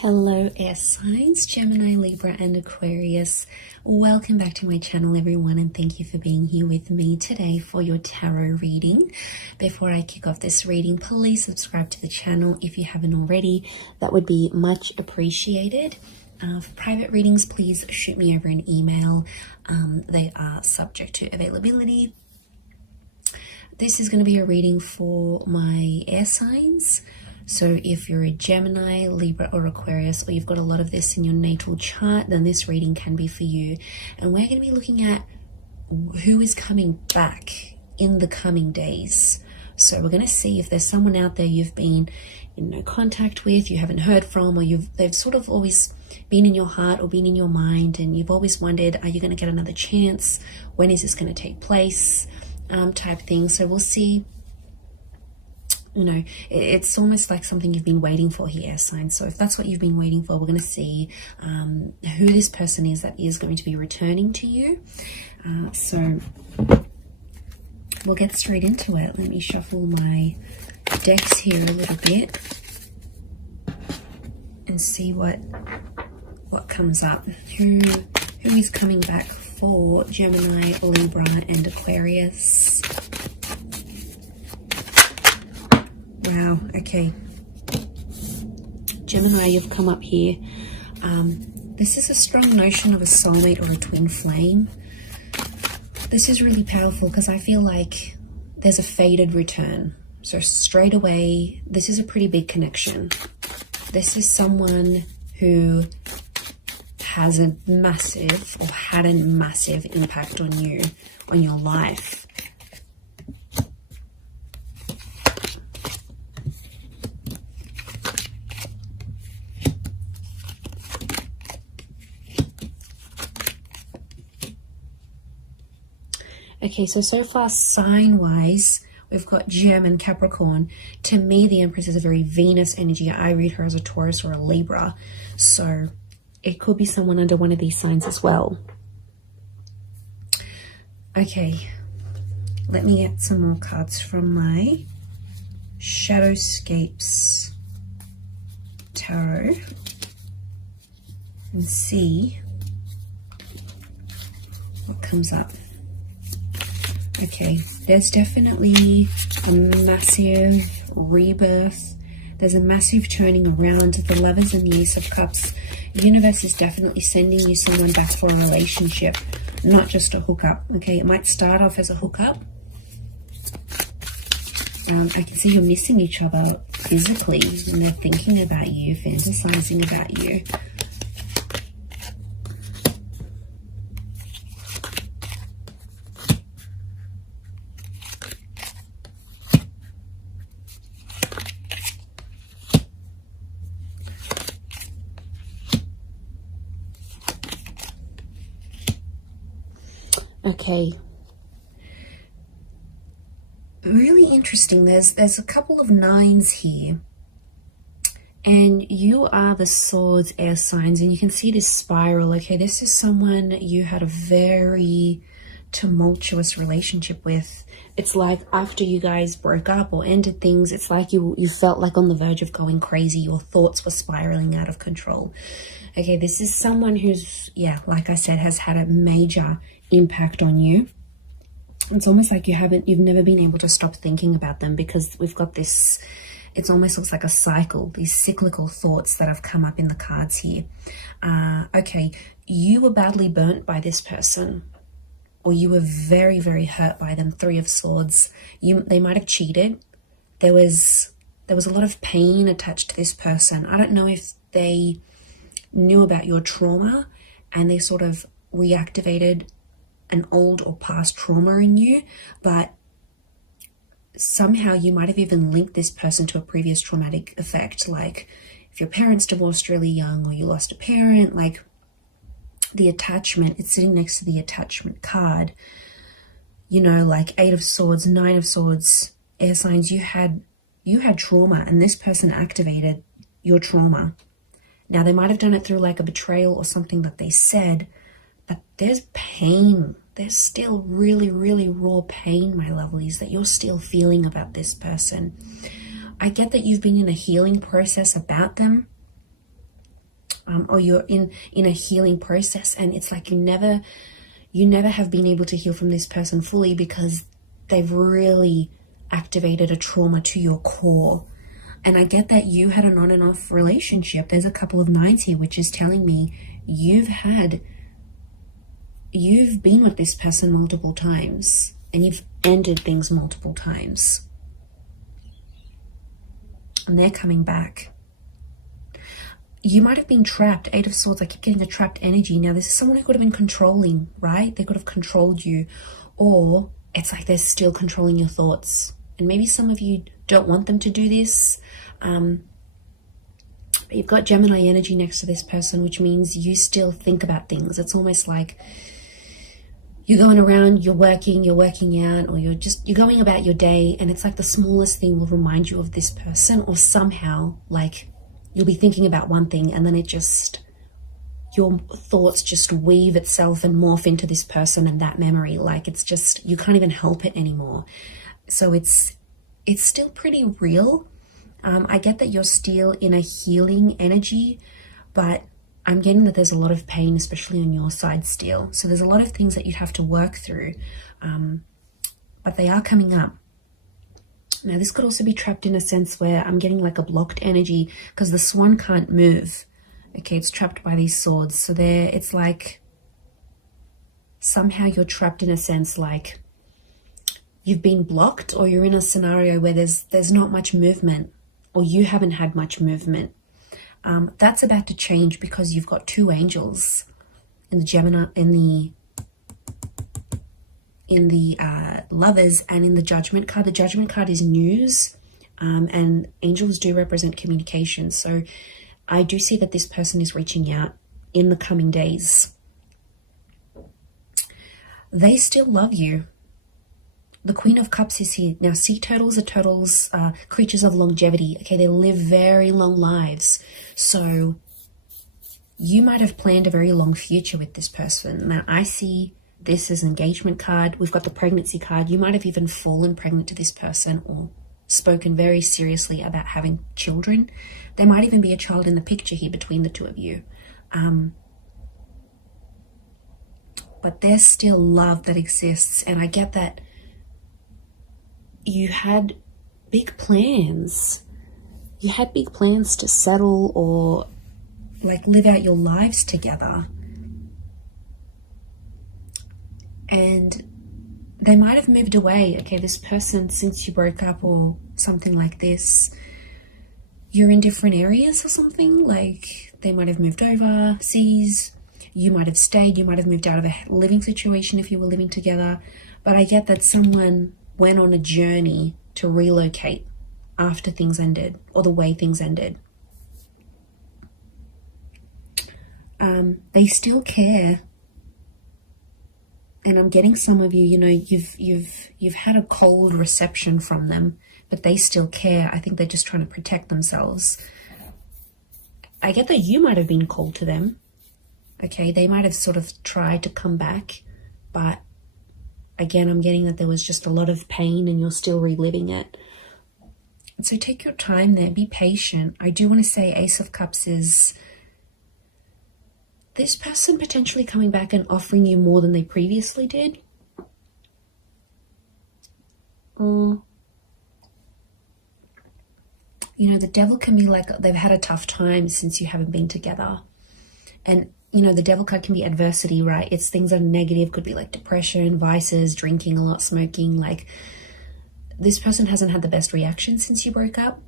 Hello air signs, Gemini, Libra and Aquarius. Welcome back to my channel everyone, and thank you for being here with me today for your tarot reading. Before I kick off this reading, please subscribe to the channel if you haven't already. That would be much appreciated. For private readings, please shoot me over an email. They are subject to availability. This is going to be a reading for my air signs. So if you're a Gemini, Libra or Aquarius, or you've got a lot of this in your natal chart, then this reading can be for you. And we're going to be looking at who is coming back in the coming days. So we're going to see if there's someone out there you've been in no contact with, you haven't heard from, or they've sort of always been in your heart or been in your mind, and you've always wondered, are you going to get another chance? When is this going to take place? Type thing. So we'll see. You know, it's almost like something you've been waiting for here, air signs. So if that's what you've been waiting for, we're going to see who this person is that is going to be returning to you. So we'll get straight into it. Let me shuffle my decks here a little bit and see what comes up. Who is coming back for Gemini, Libra and Aquarius? Wow, okay. Gemini, you've come up here. This is a strong notion of a soulmate or a twin flame. This is really powerful because I feel like there's a fated return. So straight away, this is a pretty big connection. This is someone who has a massive or had a massive impact on you, on your life. Okay, so far sign-wise, we've got Gem and Capricorn. To me, the Empress is a very Venus energy. I read her as a Taurus or a Libra. So it could be someone under one of these signs as well. Okay, let me get some more cards from my Shadowscapes Tarot and see what comes up. Okay, there's definitely a massive rebirth. There's a massive turning around. The Lovers and the Ace of Cups. The universe is definitely sending you someone back for a relationship, not just a hookup. Okay, it might start off as a hookup. I can see you're missing each other physically, and they're thinking about you, fantasizing about you. Okay, really interesting. There's a couple of nines here, and you are the Swords air signs, and you can see this spiral. Okay, this is someone you had a very tumultuous relationship with. It's like after you guys broke up or ended things, it's like you felt like on the verge of going crazy. Your thoughts were spiraling out of control. Okay, this is someone who's, yeah, like I said, has had a major impact on you. It's almost like you've never been able to stop thinking about them, because we've got this, it almost looks like a cycle, these cyclical thoughts that have come up in the cards here. Okay, you were badly burnt by this person, or you were very, very hurt by them. Three of Swords. They might have cheated. There was a lot of pain attached to this person. I don't know if they knew about your trauma and they sort of reactivated an old or past trauma in you, but somehow you might have even linked this person to a previous traumatic effect, like if your parents divorced really young, or you lost a parent. Like the attachment, it's sitting next to the attachment card, you know, like Eight of Swords, Nine of Swords, air signs. You had trauma, and this person activated your trauma. Now they might have done it through like a betrayal or something that they said, but there's pain. There's still really, really raw pain, my lovelies, that you're still feeling about this person. I get that you've been in a healing process about them, or you're in a healing process, and it's like you never have been able to heal from this person fully because they've really activated a trauma to your core. And I get that you had an on and off relationship. There's a couple of nines here, which is telling me you've been with this person multiple times, and you've ended things multiple times. And they're coming back. You might have been trapped. Eight of Swords, I keep getting a trapped energy. Now, this is someone who could have been controlling, right? They could have controlled you. Or it's like they're still controlling your thoughts. And maybe some of you don't want them to do this. But you've got Gemini energy next to this person, which means you still think about things. It's almost like you're going around, you're working out, or you're going about your day, and it's like the smallest thing will remind you of this person, or somehow like you'll be thinking about one thing and then your thoughts just weave itself and morph into this person and that memory. Like it's just, you can't even help it anymore. So it's still pretty real. I get that you're still in a healing energy, but I'm getting that there's a lot of pain, especially on your side still. So there's a lot of things that you'd have to work through, but they are coming up. Now, this could also be trapped in a sense where I'm getting like a blocked energy because the swan can't move. Okay, it's trapped by these swords. So it's like somehow you're trapped in a sense like you've been blocked, or you're in a scenario where there's not much movement, or you haven't had much movement. That's about to change because you've got two angels in the Gemini, in the Lovers, and in the Judgment card. The Judgment card is news, and angels do represent communication. So I do see that this person is reaching out in the coming days. They still love you. The Queen of Cups is here. Now, sea turtles are creatures of longevity. Okay, they live very long lives. So you might have planned a very long future with this person. Now, I see this as an engagement card. We've got the pregnancy card. You might have even fallen pregnant to this person or spoken very seriously about having children. There might even be a child in the picture here between the two of you. But there's still love that exists. And I get that you had big plans. You had big plans to settle or like live out your lives together. And they might have moved away. Okay, this person, since you broke up or something like this, you're in different areas or something. Like they might have moved overseas. You might have stayed. You might have moved out of a living situation if you were living together. But I get that someone went on a journey to relocate after things ended, or the way things ended. They still care. And I'm getting some of you, you know, you've had a cold reception from them, but they still care. I think they're just trying to protect themselves. I get that you might have been cold to them. Okay, they might have sort of tried to come back, but again, I'm getting that there was just a lot of pain and you're still reliving it. So take your time there, be patient. I do want to say Ace of Cups is this person potentially coming back and offering you more than they previously did. You know, the Devil can be like they've had a tough time since you haven't been together. And, you know, the Devil card can be adversity, right? It's things that are negative, could be like depression, vices, drinking a lot, smoking. Like this person hasn't had the best reaction since you broke up.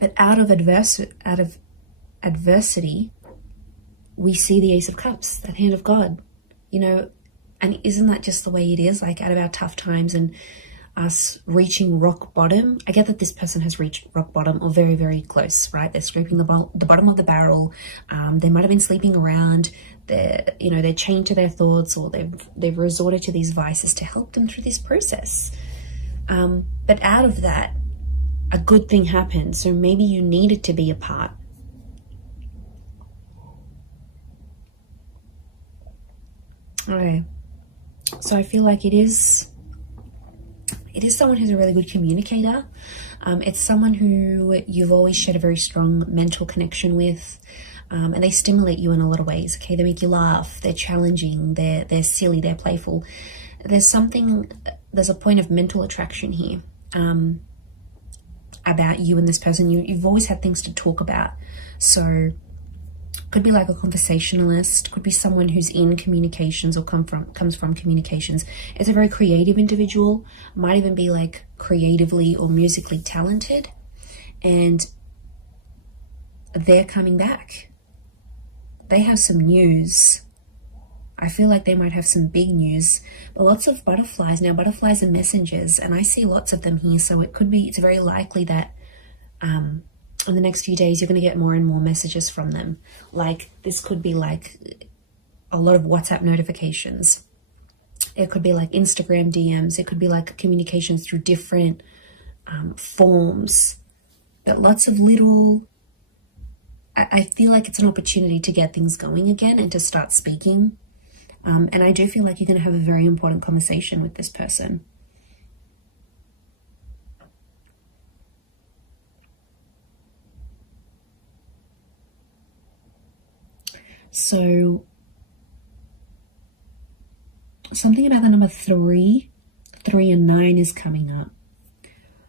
But out of adversity, we see the Ace of Cups, that hand of God, you know, and isn't that just the way it is? Like out of our tough times and us reaching rock bottom. I get that this person has reached rock bottom or very, very close, right? They're scraping the bottom of the barrel. They might have been sleeping around. They're chained to their thoughts, or they've resorted to these vices to help them through this process. But out of that, a good thing happened. So maybe you needed to be apart. Okay, so I feel like it is someone who's a really good communicator. It's someone who you've always shared a very strong mental connection with. and they stimulate you in a lot of ways. Okay, they make you laugh, they're challenging, they're silly, they're playful. There's a point of mental attraction here about you and this person. You've always had things to talk about. So could be like a conversationalist, could be someone who's in communications or comes from communications. It's a very creative individual, might even be like creatively or musically talented, and they're coming back. They have some news. I feel like they might have some big news, but lots of butterflies. Now, butterflies are messengers, and I see lots of them here, so it's very likely that in the next few days, you're going to get more and more messages from them. Like, this could be like a lot of WhatsApp notifications. It could be like Instagram DMs. It could be like communications through different forms. But lots of little... I feel like it's an opportunity to get things going again and to start speaking. And I do feel like you're going to have a very important conversation with this person. So something about the number 3 and 9 is coming up.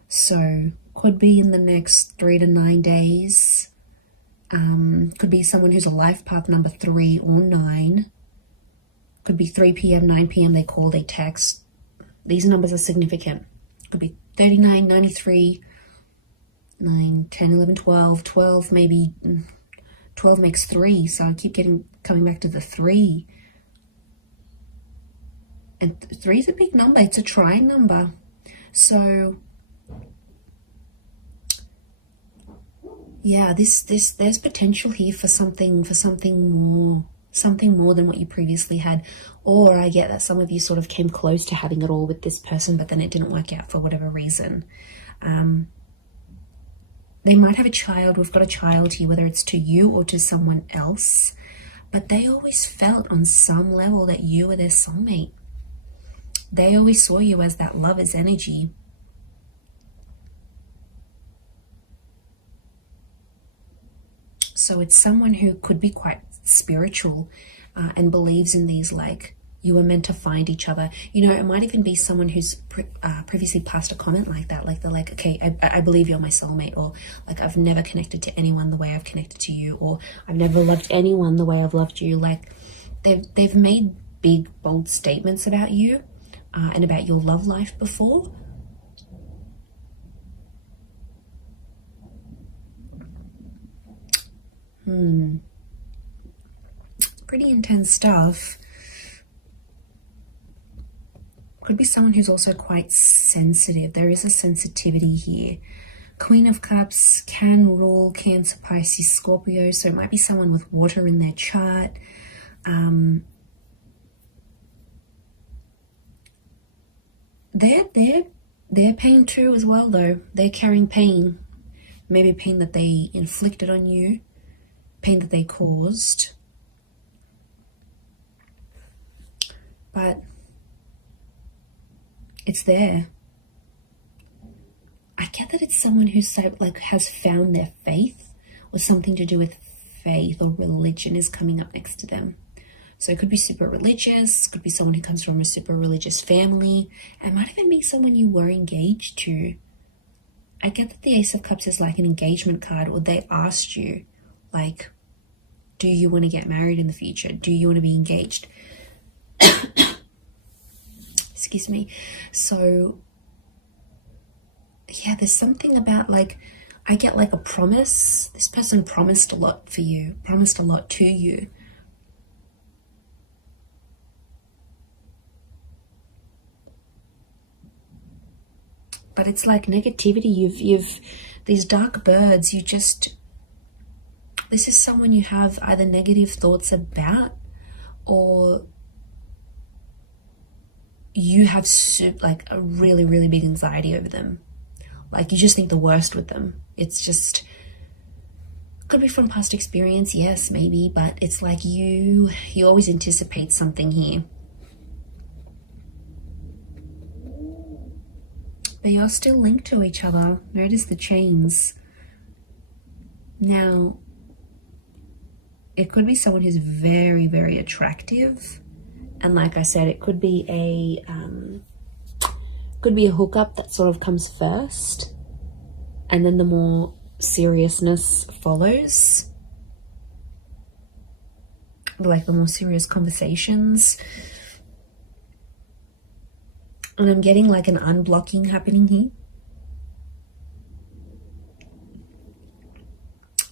So could be in the next 3 to 9 days. Could be someone who's a life path number 3 or 9. Could be 3 p.m., 9 p.m. They call, they text. These numbers are significant. Could be 39, 93, 9, 10, 11, 12, 12 maybe... 12 makes 3, so I keep coming back to the 3. And 3 is a big number. It's a trying number. So yeah, there's potential here for something more than what you previously had. Or I get that some of you sort of came close to having it all with this person, but then it didn't work out for whatever reason. They might have a child. We've got a child here, whether it's to you or to someone else. But they always felt on some level that you were their soulmate. They always saw you as that lover's energy. So it's someone who could be quite spiritual and believes in these, like, you were meant to find each other. You know, it might even be someone who's previously passed a comment like that. Like, they're like, okay, I believe you're my soulmate. Or like, I've never connected to anyone the way I've connected to you. Or I've never loved anyone the way I've loved you. Like, they've made big, bold statements about you and about your love life before. Pretty intense stuff. Could be someone who's also quite sensitive. There is a sensitivity here. Queen of Cups can rule Cancer, Pisces, Scorpio. So it might be someone with water in their chart. They're pain too as well, though. They're carrying pain. Maybe pain that they inflicted on you. Pain that they caused. But it's there. I get that it's someone who's so, like, has found their faith, or something to do with faith or religion is coming up next to them. So it could be super religious, could be someone who comes from a super religious family. It might even be someone you were engaged to. I get that the Ace of Cups is like an engagement card, or they asked you, like, do you want to get married in the future? Do you want to be engaged? Excuse me. So yeah, there's something about, like, I get like a promise. This person promised a lot for you, promised a lot to you. But it's like negativity. You've these dark birds, this is someone you have either negative thoughts about, or you have like a really, really big anxiety over them. Like, you just think the worst with them. It's just, could be from past experience, yes, maybe, but it's like you always anticipate something here. But you're still linked to each other. Notice the chains. Now, it could be someone who's very, very attractive. And like I said, it could be a hookup that sort of comes first, and then the more seriousness follows, like the more serious conversations. And I'm getting like an unblocking happening here.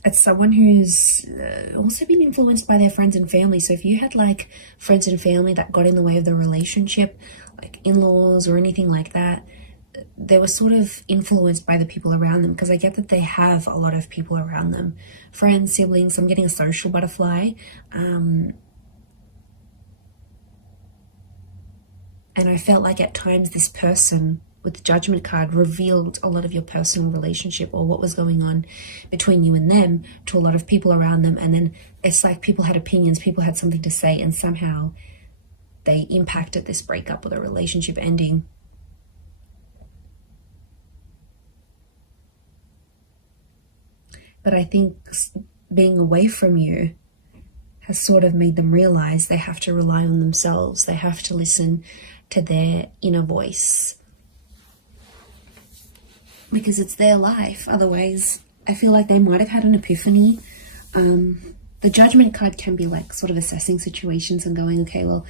It's someone who's also been influenced by their friends and family. So if you had like friends and family that got in the way of the relationship, like in-laws or anything like that, they were sort of influenced by the people around them, because I get that they have a lot of people around them. Friends, siblings, I'm getting a social butterfly. And I felt like at times this person with the Judgment card revealed a lot of your personal relationship or what was going on between you and them to a lot of people around them. And then it's like people had opinions, people had something to say, and somehow they impacted this breakup or the relationship ending. But I think being away from you has sort of made them realize they have to rely on themselves. They have to listen to their inner voice, because it's their life. Otherwise, I feel like they might have had an epiphany. The Judgment card can be like sort of assessing situations and going, okay, well,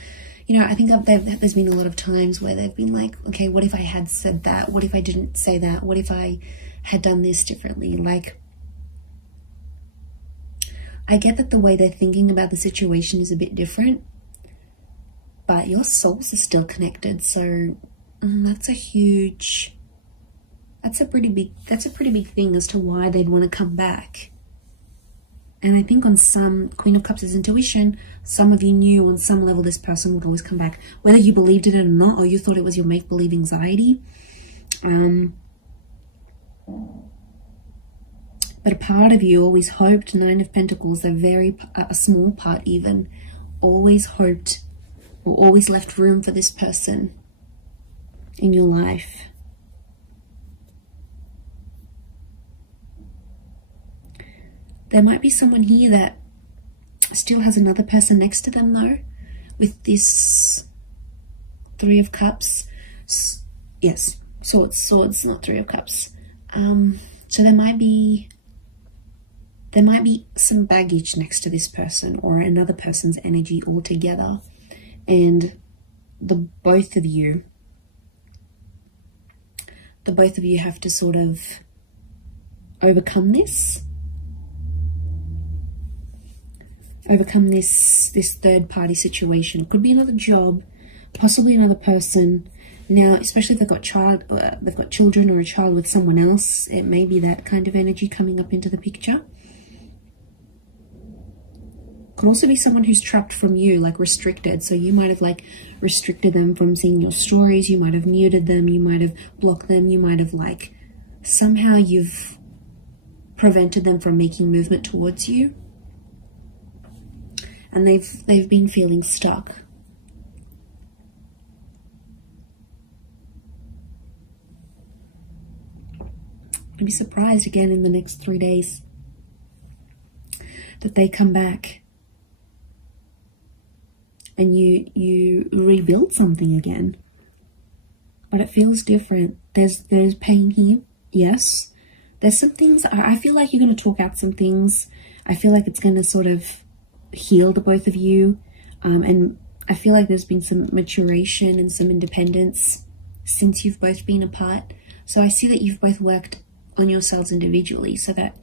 you know, I think there's been a lot of times where they've been like, okay, what if I had said that? What if I didn't say that? What if I had done this differently? Like, I get that the way they're thinking about the situation is a bit different, but your souls are still connected. So that's a pretty big thing as to why they'd want to come back. And I think on some, Queen of Cups is intuition. Some of you knew on some level this person would always come back, whether you believed it or not, or you thought it was your make-believe anxiety. But a part of you always hoped, Nine of Pentacles, a small part even, always hoped or always left room for this person in your life. There might be someone here that still has another person next to them though, with this Three of Cups. Yes, swords, not Three of Cups. So there might be some baggage next to this person or another person's energy altogether, and the both of you have to sort of overcome this third party situation. It could be another job, possibly another person. Now, especially if they've got children or a child with someone else, it may be that kind of energy coming up into the picture. Could also be someone who's trapped from you, like restricted. So you might have like restricted them from seeing your stories. You might have muted them. You might have blocked them. You might have like somehow you've prevented them from making movement towards you. And they've been feeling stuck. I'd be surprised again in the next 3 days that they come back and you rebuild something again. But it feels different. There's pain here, yes. There's some things, I feel like you're going to talk out some things. I feel like it's going to sort of heal the both of you. And I feel like there's been some maturation and some independence since you've both been apart. So I see that you've both worked on yourselves individually so that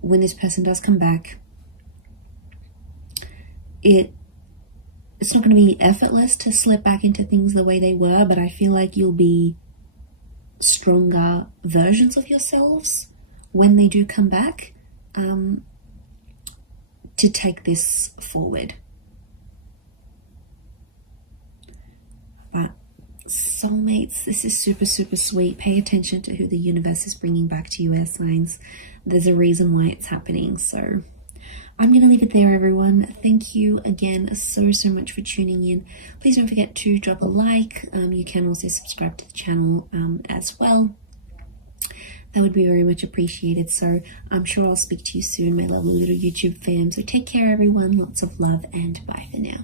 when this person does come back, it's not going to be effortless to slip back into things the way they were, but I feel like you'll be stronger versions of yourselves when they do come back, to take this forward. But soulmates, this is super, super sweet. Pay attention to who the universe is bringing back to you, air signs. There's a reason why it's happening. So I'm going to leave it there, everyone. Thank you again so much for tuning in. Please don't forget to drop a like. You can also subscribe to the channel as well. that would be very much appreciated. So I'm sure I'll speak to you soon, my lovely little YouTube fam. So take care, everyone. Lots of love, and bye for now.